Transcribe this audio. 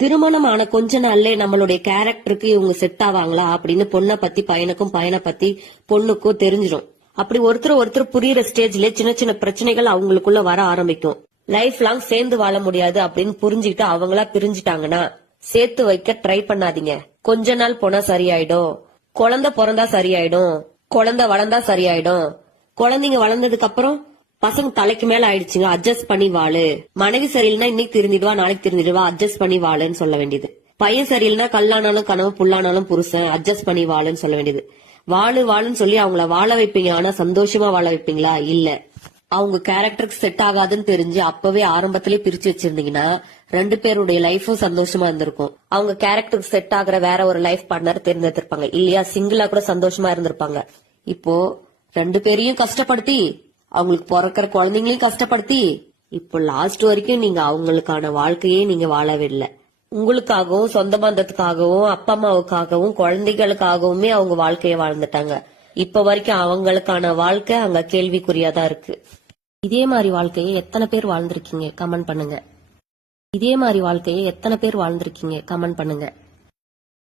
திருமணம் ஆன கொஞ்ச நாள்ல நம்மளுடைய கேரக்டருக்கு இவங்க செட் ஆவாங்களா அப்படின்னு பொண்ணை பத்தி பையனுக்கும் பையனை பத்தி பொண்ணுக்கும் தெரிஞ்சிடும். அப்படி ஒருத்தர் புரியுற ஸ்டேஜ்ல சின்ன சின்ன பிரச்சனைகள் அவங்களுக்குள்ள வர ஆரம்பிக்கும். லைஃப் லாங் சேர்ந்து வாழ முடியாது அப்படின்னு புரிஞ்சுக்கிட்டு அவங்களா பிரிஞ்சுட்டாங்கன்னா சேர்த்து வைக்க ட்ரை பண்ணாதீங்க. கொஞ்ச நாள் போனா சரியாயிடும். குழந்தை பிறந்தா சரியாயிடும். குழந்தை வளர்ந்தா சரியாயிடும். குழந்தைங்க வளர்ந்ததுக்கு அப்புறம் பசங்க தலைக்கு மேல ஆயிடுச்சுங்க, அட்ஜஸ்ட் பண்ணி வாழு. மனைவி சரியில்லைன்னா இன்னைக்கு திருந்திடுவா, நாளைக்கு திருந்திடுவா, அட்ஜஸ்ட் பண்ணி வாழுன்னு சொல்ல வேண்டியது. பையன் சரியில்லைன்னா கல்லானாலும் கனவு, புல்லானாலும் புருஷன், அட்ஜஸ்ட் பண்ணி வாழுன்னு சொல்ல வேண்டியது. வாழுன்னு சொல்லி அவங்கள வாழ வைப்பீங்க, ஆனா சந்தோஷமா வாழ வைப்பீங்களா? இல்ல. அவங்க கேரக்டருக்கு செட் ஆகாதுன்னு தெரிஞ்சு அப்பவே ஆரம்பத்திலே பிரிச்சு வச்சிருந்தீங்கன்னா 2 பேருடைய லைஃபும் சந்தோஷமா இருந்திருக்கும். அவங்க கேரக்டருக்கு செட் ஆகுற வேற ஒரு லைஃப் பார்ட்னர் தேர்ந்தெடுத்திருப்பாங்க, இல்லையா சிங்கிளா கூட சந்தோஷமா இருந்திருப்பாங்க. இப்போ 2 பேரையும் கஷ்டப்படுத்தி அவங்களுக்கு பிறக்கிற குழந்தைங்களையும் கஷ்டப்படுத்தி இப்போ லாஸ்ட் வரைக்கும் நீங்க அவங்களுக்கான வாழ்க்கையே நீங்க வாழவே இல்லை. உங்களுக்காகவும் சொந்த பந்தத்துக்காகவும் அப்பா அம்மாவுக்காகவும் குழந்தைகளுக்காகவுமே அவங்க வாழ்க்கைய வாழ்ந்துட்டாங்க. இப்ப வரைக்கும் அவங்களுக்கான வாழ்க்கை அங்க கேள்விக்குறியாதான் இருக்கு. இதே மாதிரி வாழ்க்கையை எத்தனை பேர் வாழ்ந்திருக்கீங்க கமெண்ட் பண்ணுங்க. இதே மாதிரி வாழ்க்கையை எத்தனை பேர் வாழ்ந்திருக்கீங்க கமெண்ட் பண்ணுங்க.